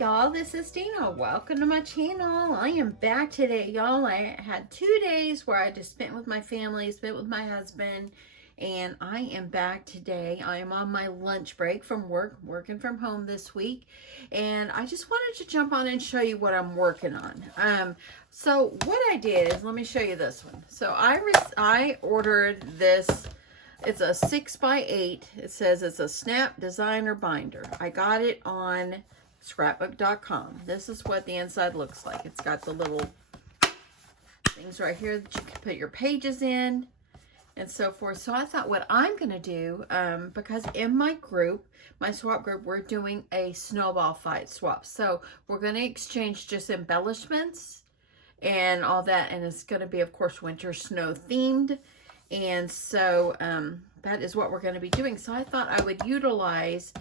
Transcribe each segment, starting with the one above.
y'all, this is Deanna. Welcome to my channel. I am back today, y'all. I had 2 days where I just spent with my family, spent with my husband, and I am back today. I am on my lunch break from work, working from home this week, and I just wanted to jump on and show you what I'm working on. So what I did is, let me show you this one. So I ordered this. It's a 6x8. It says it's a snap designer binder. I got it on scrapbook.com. This is what the inside looks like. It's got the little things right here that you can put your pages in and so forth. So I thought what I'm going to do, because in my group, my swap group, we're doing a snowball fight swap. So we're going to exchange just embellishments and all that. And it's going to be, of course, winter snow themed. And so that is what we're going to be doing. So I thought I would utilize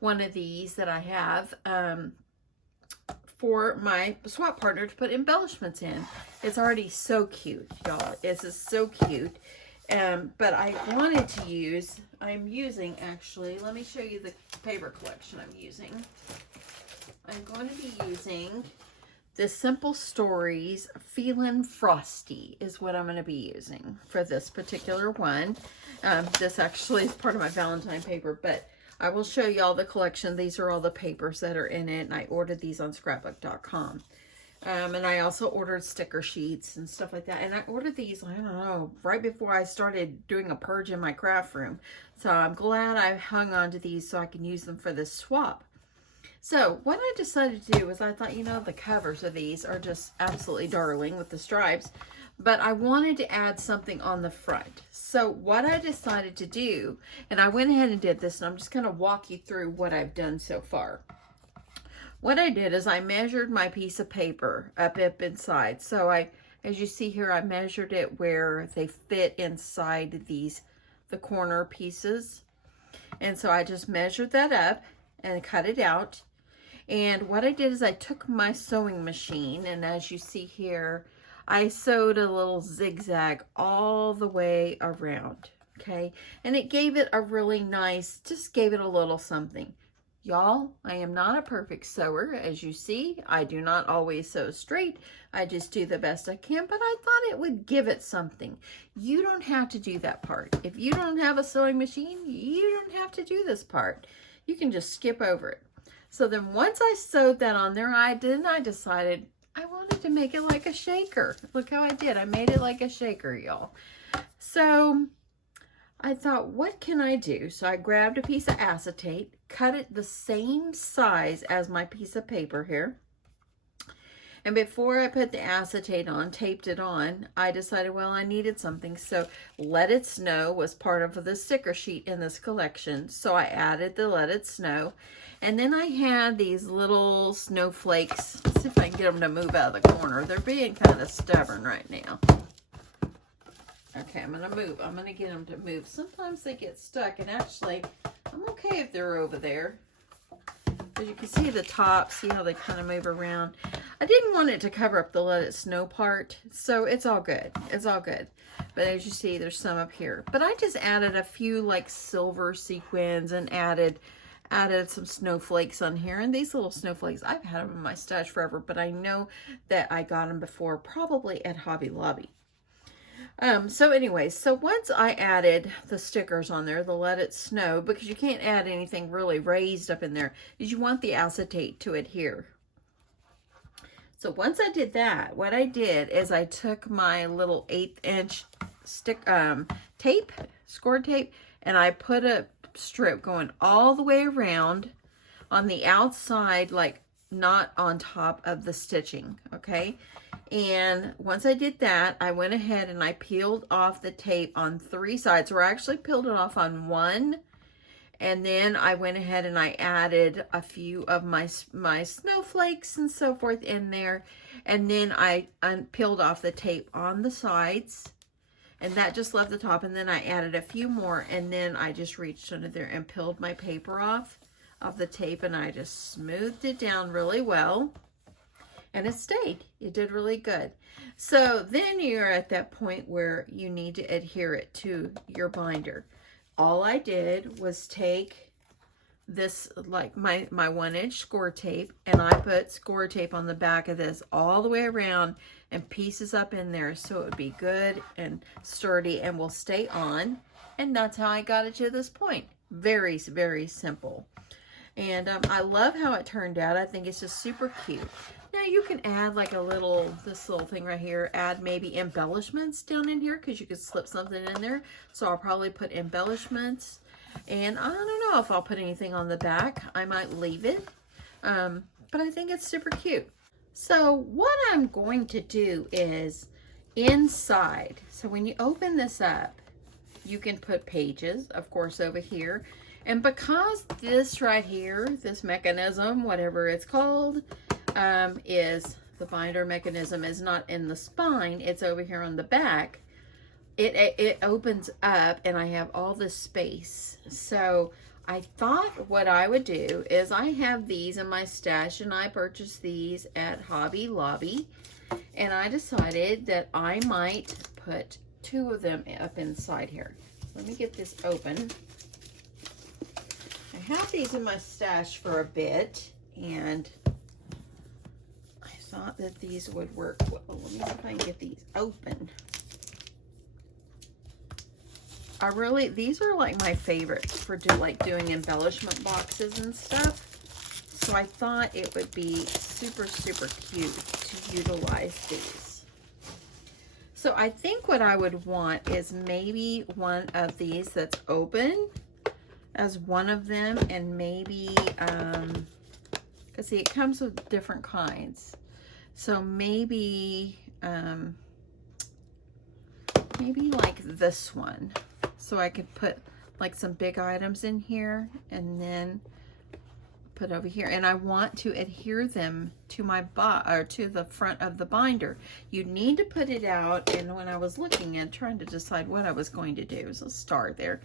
one of these that I have for my swap partner to put embellishments in. It's already so cute, y'all. It's just so cute. But I wanted to use, I'm using actually, let me show you the paper collection I'm using. I'm going to be using the Simple Stories Feelin Frosty is what I'm going to be using for this particular one. This actually is part of my Valentine paper, but I will show you all the collection. These are all the papers that are in it, and I ordered these on scrapbook.com. And I also ordered sticker sheets and stuff like that. And I ordered these, I don't know, right before I started doing a purge in my craft room. So I'm glad I hung on to these so I can use them for this swap. So what I decided to do was I thought, you know, the covers of these are just absolutely darling with the stripes, but I wanted to add something on the front. So what I decided to do, and I went ahead and did this, and I'm just going to walk you through what I've done so far. What I did is I measured my piece of paper up inside. So as you see here, I measured it where they fit inside the corner pieces. And so I just measured that up and cut it out. And what I did is I took my sewing machine, and as you see here, I sewed a little zigzag all the way around, okay? And it gave it a really nice, just gave it a little something. Y'all, I am not a perfect sewer. As you see, I do not always sew straight. I just do the best I can, but I thought it would give it something. You don't have to do that part. If you don't have a sewing machine, you don't have to do this part. You can just skip over it. So then once I sewed that on there, I decided I wanted to make it like a shaker. Look how I did. I made it like a shaker, y'all. So I thought, what can I do? So I grabbed a piece of acetate, cut it the same size as my piece of paper here. And before I put the acetate on, taped it on, I decided, well, I needed something. So Let It Snow was part of the sticker sheet in this collection. So I added the Let It Snow. And then I had these little snowflakes. Let's see if I can get them to move out of the corner. They're being kind of stubborn right now. Okay, I'm going to move. I'm going to get them to move. Sometimes they get stuck, and actually, I'm okay if they're over there. As you can see the top, see how they kind of move around. I didn't want it to cover up the Let It Snow part, so it's all good. It's all good. But as you see, there's some up here. But I just added a few like silver sequins and added some snowflakes on here. And these little snowflakes, I've had them in my stash forever, but I know that I got them before, probably at Hobby Lobby. So anyways, so once I added the stickers on there, the Let It Snow, because you can't add anything really raised up in there, is you want the acetate to adhere. So once I did that, what I did is I took my little 1/8" tape, scored tape, and I put a strip going all the way around on the outside, like not on top of the stitching, okay? And once I did that, I went ahead and I peeled off the tape on 3 sides, or I actually peeled it off on 1. And then I went ahead and I added a few of my snowflakes and so forth in there. And then I peeled off the tape on the sides. And that just left the top. And then I added a few more. And then I just reached under there and peeled my paper off of the tape. And I just smoothed it down really well. And it stayed. It did really good. So then you're at that point where you need to adhere it to your binder. All I did was take this, like my 1-inch score tape, and I put score tape on the back of this all the way around and pieces up in there so it would be good and sturdy and will stay on. And that's how I got it to this point. Very, very simple. And I love how it turned out. I think it's just super cute. Now you can add like this little thing right here, add maybe embellishments down in here because you could slip something in there. So I'll probably put embellishments. And I don't know if I'll put anything on the back. I might leave it. But I think it's super cute. So what I'm going to do is inside. So when you open this up, you can put pages, of course, over here. And because this right here, this mechanism, whatever it's called, is the binder mechanism is not in the spine, it's over here on the back, it opens up and I have all this space. So I thought what I would do is I have these in my stash and I purchased these at Hobby Lobby, and I decided that I might put 2 of them up inside here. So let me get this open. I have these in my stash for a bit, and I thought that these would work well. Let me see if I can get these open. These are like my favorites for doing embellishment boxes and stuff. So I thought it would be super, super cute to utilize these. So I think what I would want is maybe one of these that's open as one of them, and maybe, cause see, it comes with different kinds. So maybe like this one. So I could put like some big items in here and then put over here. And I want to adhere them to my to the front of the binder. You need to put it out. And when I was looking and trying to decide what I was going to do, so start there.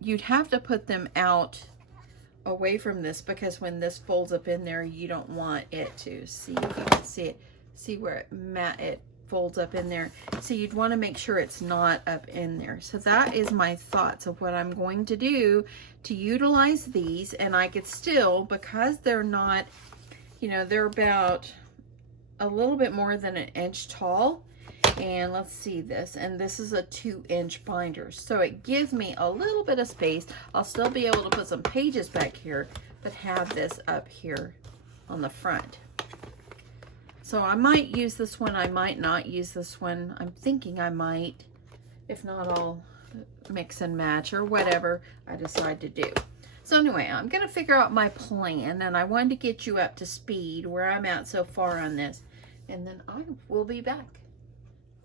You'd have to put them out away from this, because when this folds up in there, you don't want it to see. If you can see it, see where it folds up in there. So you'd want to make sure it's not up in there. So that is my thoughts of what I'm going to do to utilize these. And I could still, because they're not, you know, they're about a little bit more than 1 inch tall. And let's see this, and this is a 2-inch binder, so it gives me a little bit of space. I'll still be able to put some pages back here, but have this up here on the front. So I might use this one, I might not use this one. I'm thinking I might. If not, I'll mix and match or whatever I decide to do. So anyway, I'm gonna figure out my plan, and I wanted to get you up to speed where I'm at so far on this, and then I will be back.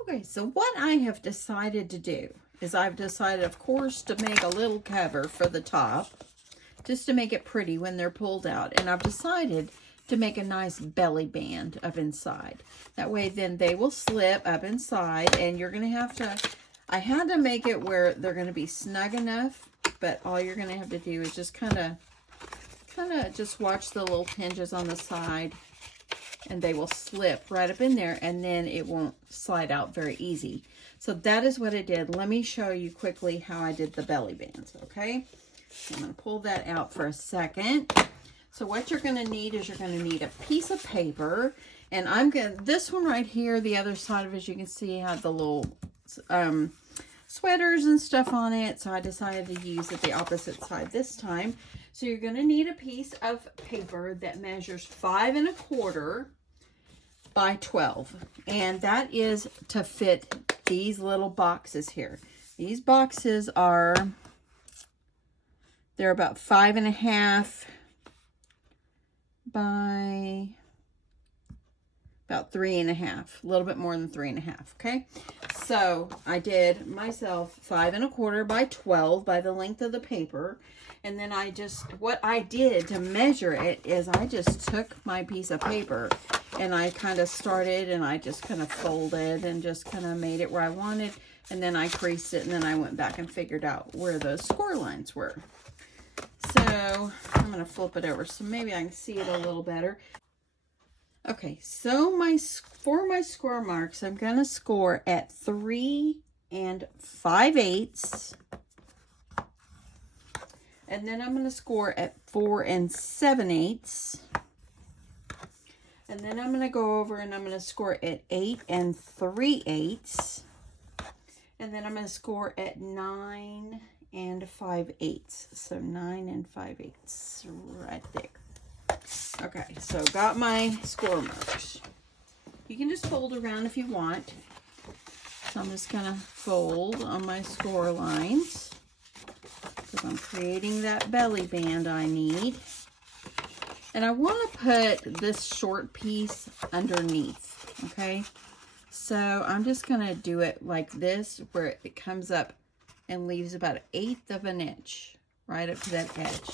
Okay, so what I have decided to do is I've decided, of course, to make a little cover for the top, just to make it pretty when they're pulled out. And I've decided to make a nice belly band up inside. That way then they will slip up inside, and you're going to have to, I had to make it where they're going to be snug enough, but all you're going to have to do is just kind of just watch the little hinges on the side, and they will slip right up in there, and then it won't slide out very easy. So that is what I did. Let me show you quickly how I did the belly bands, okay? I'm going to pull that out for a second. So what you're going to need is you're going to need a piece of paper, and I'm going to, this one right here, the other side of it, as you can see, had the little sweaters and stuff on it, so I decided to use it the opposite side this time. So you're going to need a piece of paper that measures 5 1/4 by 12, and that is to fit these little boxes here. These boxes are, they're about 5 1/2 by about 3 1/2, a little bit more than 3 1/2. Okay, so I did myself 5 1/4 by 12 by the length of the paper. And then what I did to measure it is I just took my piece of paper and I kind of started, and I just kind of folded and just kind of made it where I wanted. And then I creased it, and then I went back and figured out where those score lines were. So I'm going to flip it over so maybe I can see it a little better. Okay, so for my score marks, I'm going to score at 3 5/8. And then I'm going to score at 4 7/8. And then I'm going to go over and I'm going to score at 8 3/8. And then I'm going to score at 9 5/8. So 9 5/8 right there. Okay, so got my score marks. You can just fold around if you want. So I'm just going to fold on my score lines because I'm creating that belly band I need. And I want to put this short piece underneath, okay? So I'm just going to do it like this, where it comes up and leaves about 1/8 of an inch right up to that edge.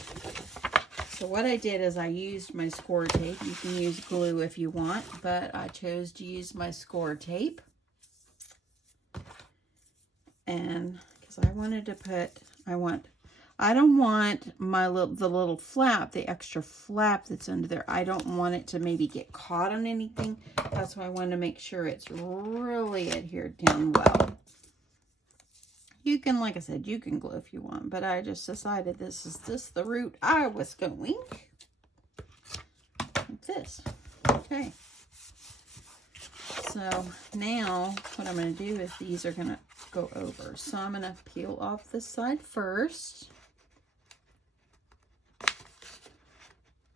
So what I did is I used my score tape. You can use glue if you want, but I chose to use my score tape. And because I wanted to put, I don't want the little flap, the extra flap that's under there. I don't want it to maybe get caught on anything. That's why I want to make sure it's really adhered down well. You can, like I said, you can glue if you want, but I just decided this is just the route I was going. Like this. Okay. So now what I'm going to do is these are going to go over. So I'm going to peel off this side first.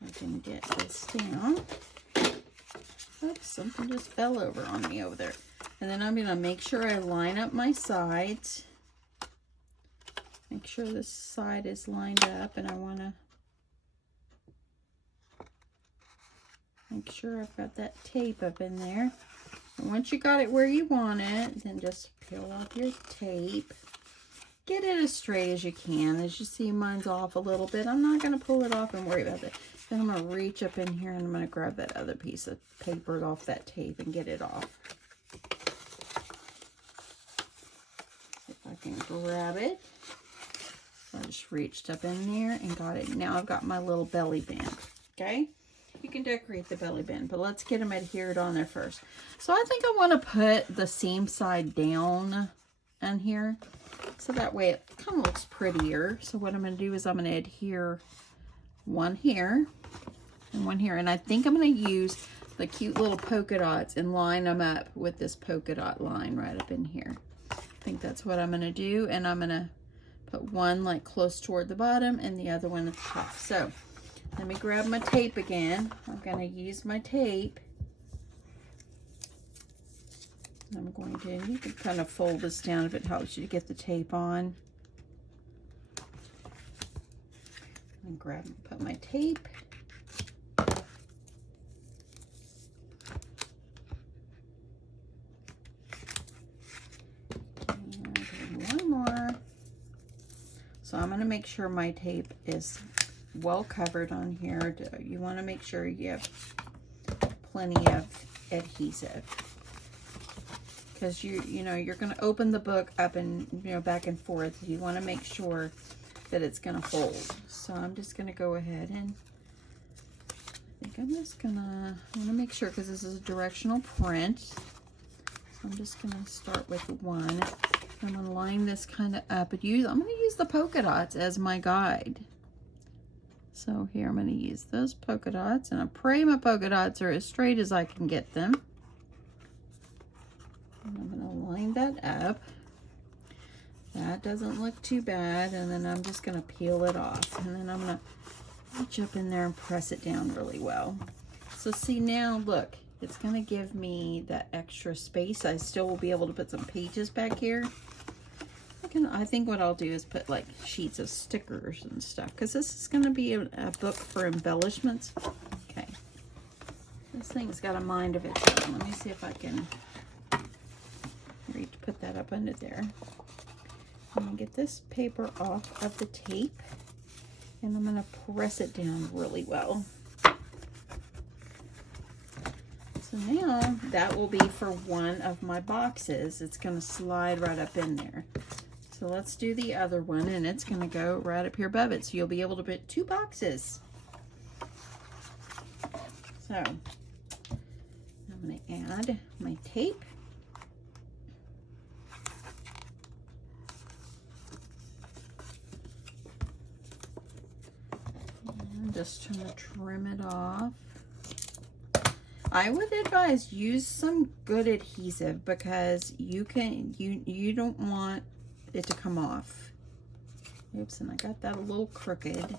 I can get this down. Oops, something just fell over on me over there. And then I'm going to make sure I line up my sides. Make sure this side is lined up, and I want to make sure I've got that tape up in there. And once you got it where you want it, then just peel off your tape. Get it as straight as you can. As you see, mine's off a little bit. I'm not going to pull it off and worry about it. Then I'm going to reach up in here and I'm going to grab that other piece of paper off that tape and get it off. If I can grab it. I just reached up in there and got it. Now I've got my little belly band. Okay? You can decorate the belly band, but let's get them adhered on there first. So I think I want to put the seam side down on here, so that way it kind of looks prettier. So what I'm going to do is I'm going to adhere one here and one here. And I think I'm going to use the cute little polka dots and line them up with this polka dot line right up in here. I think that's what I'm going to do. And I'm going to put one like close toward the bottom and the other one at the top. So let me grab my tape again. I'm going to use my tape. I'm going to, you can kind of fold this down if it helps you to get the tape on. And put my tape. And one more. So I'm going to make sure my tape is well covered on here. You want to make sure you have plenty of adhesive, because you know you're going to open the book up and back and forth. You want to make sure that it's going to hold. So I'm just going to go ahead and I want to make sure, because this is a directional print. So I'm just going to start with one. I'm going to line this kind of up. I'm going to use the polka dots as my guide. So here I'm going to use those polka dots, and I pray my polka dots are as straight as I can get them. And I'm going to line that up. That doesn't look too bad, and then I'm just going to peel it off, and then I'm going to reach up in there and press it down really well. So see, now look, it's going to give me that extra space. I still will be able to put some pages back here. I think what I'll do is put like sheets of stickers and stuff, because this is going to be a book for embellishments. Okay, this thing's got a mind of its own. Let me see if I can put that up under there. I'm going to get this paper off of the tape, and I'm going to press it down really well. So now that will be for one of my boxes. It's going to slide right up in there. So let's do the other one, and it's going to go right up here above it. So you'll be able to put two boxes. So I'm going to add my tape. just going to trim it off. I would advise use some good adhesive because you don't want it to come off. Oops, and I got that a little crooked.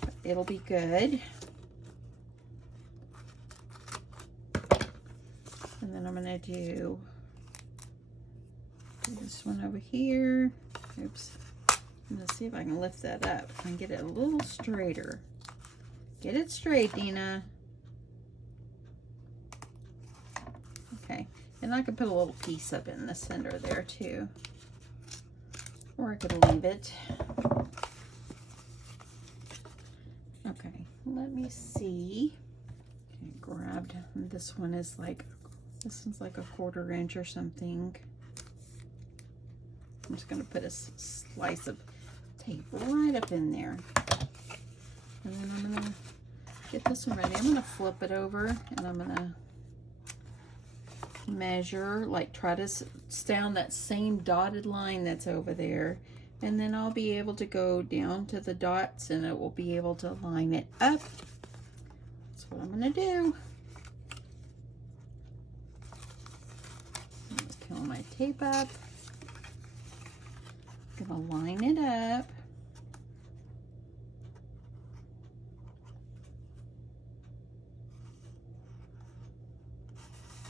But it'll be good. And then I'm going to do this one over here. Oops. I'm going to see if I can lift that up and get it a little straighter. Get it straight, Deanna. Okay. And I could put a little piece up in the center there too. Or I could leave it. Okay. Let me see. Okay, grabbed. This one is like, this one's like a 1/4 inch or something. I'm just going to put a slice of tape right up in there. And then I'm going to get this one ready. I'm going to flip it over and I'm going to measure, like try to stay on that same dotted line that's over there. And then I'll be able to go down to the dots and it will be able to line it up. That's what I'm going to do. I'm going to peel my tape up. I'm going to line it up.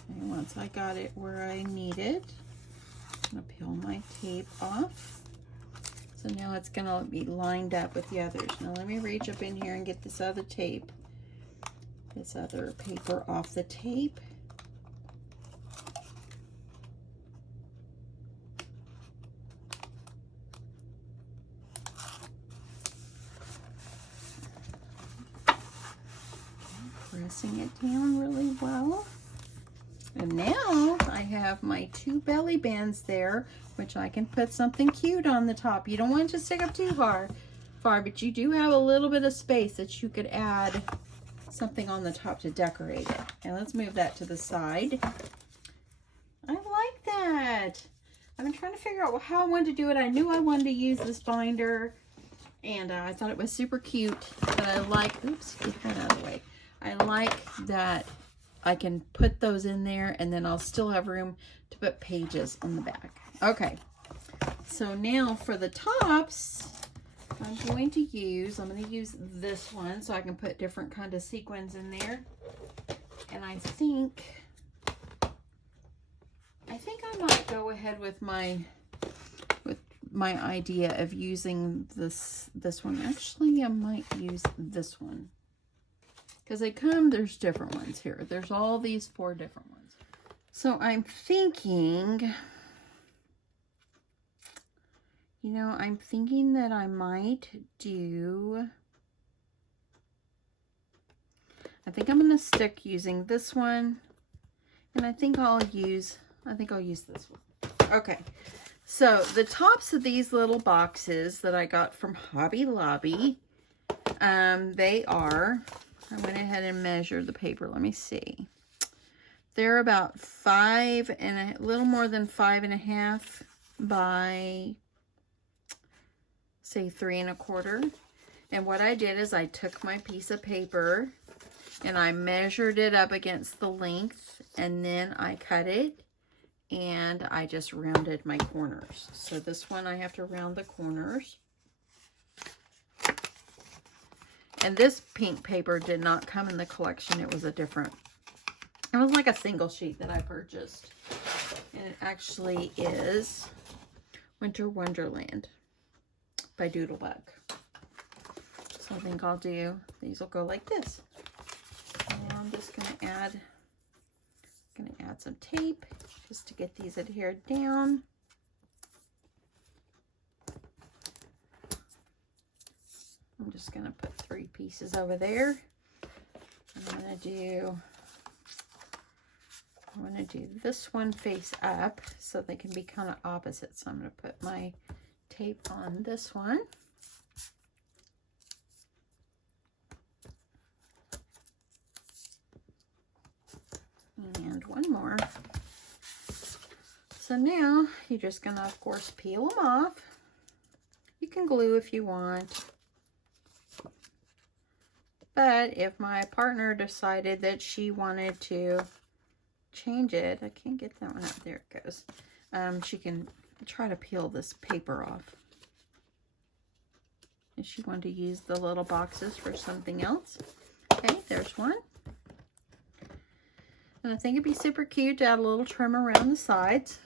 And once I got it where I need it, I'm going to peel my tape off. So now it's going to be lined up with the others. Now let me reach up in here and get this other tape, this other paper off the tape. Pressing it down really well. And now I have my 2 belly bands there, which I can put something cute on the top. You don't want it to stick up too far, but you do have a little bit of space that you could add something on the top to decorate it. And let's move that to the side. I like that. I've been trying to figure out how I wanted to do it. I knew I wanted to use this binder, and I thought it was super cute. But I like, oops, get that out of the way. I like that I can put those in there and then I'll still have room to put pages on the back. Okay, so now for the tops, I'm going to use this one so I can put different kind of sequins in there. And I think I might go ahead with my idea of using this one. Actually, I might use this one. Because there's different ones here. There's all these 4 different ones. So I'm thinking, I'm thinking that I might do, I think I'm going to stick using this one. And I think I'll use this one. Okay. So the tops of these little boxes that I got from Hobby Lobby, they are, I went ahead and measured the paper. Let me see. They're about 5 and a little more than 5.5 by, say, 3 1/4. And what I did is I took my piece of paper and I measured it up against the length, and then I cut it and I just rounded my corners. So this one I have to round the corners. And this pink paper did not come in the collection. It was it was like a single sheet that I purchased. And it actually is Winter Wonderland by Doodlebug. So I think I'll do, these will go like this. And now I'm just going to add some tape just to get these adhered down. I'm just going to put 3 pieces over there. I'm going to do this one face up so they can be kind of opposite. So I'm going to put my tape on this one. And one more. So now you're just going to, of course, peel them off. You can glue if you want. But if my partner decided that she wanted to change it, I can't get that one out. There it goes. She can try to peel this paper off. If she wanted to use the little boxes for something else. Okay, there's one. And I think it'd be super cute to add a little trim around the sides.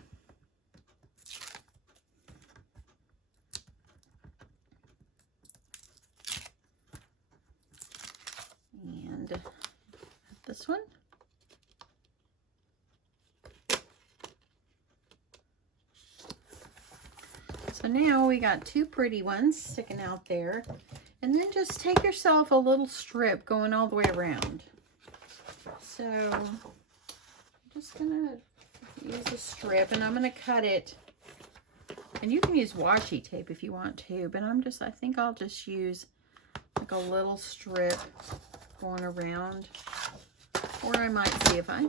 And this one. So now we got two pretty ones sticking out there. And then just take yourself a little strip going all the way around. So I'm just gonna use a strip and I'm gonna cut it. And you can use washi tape if you want to, but I think I'll just use like a little strip going around. Or I might see if I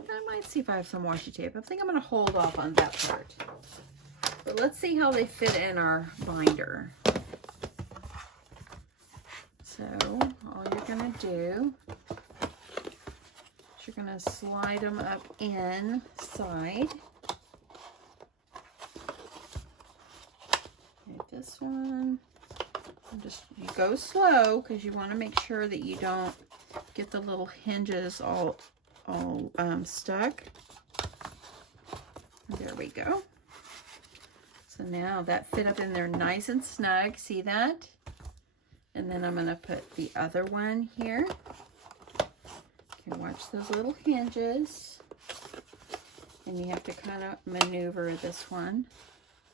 have some washi tape. I think I'm gonna hold off on that part. But let's see how they fit in our binder. So all you're gonna do is you're gonna slide them up inside. Okay, this one. You go slow because you want to make sure that you don't get the little hinges all stuck. There we go. So now that fit up in there nice and snug. See that? And then I'm going to put the other one here. You can watch those little hinges. And you have to kind of maneuver this one.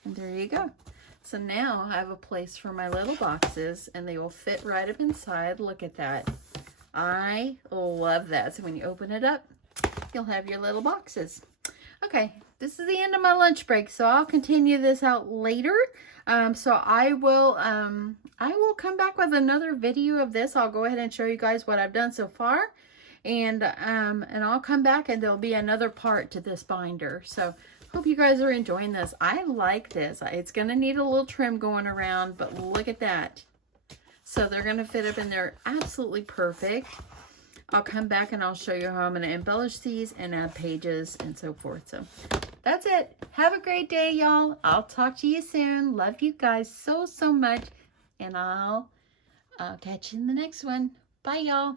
And there you go. So now I have a place for my little boxes and they will fit right up inside. Look at that. I love that. So when you open it up, you'll have your little boxes. Okay, this is the end of my lunch break, so I'll continue this out later. So I will come back with another video of this. I'll go ahead and show you guys what I've done so far. And I'll come back and there'll be another part to this binder. So hope you guys are enjoying this. I like this. It's going to need a little trim going around, but look at that. So they're going to fit up in there absolutely perfect. I'll come back and I'll show you how I'm going to embellish these and add pages and so forth. So that's it. Have a great day, y'all. I'll talk to you soon. Love you guys so much. And I'll catch you in the next one. Bye, y'all.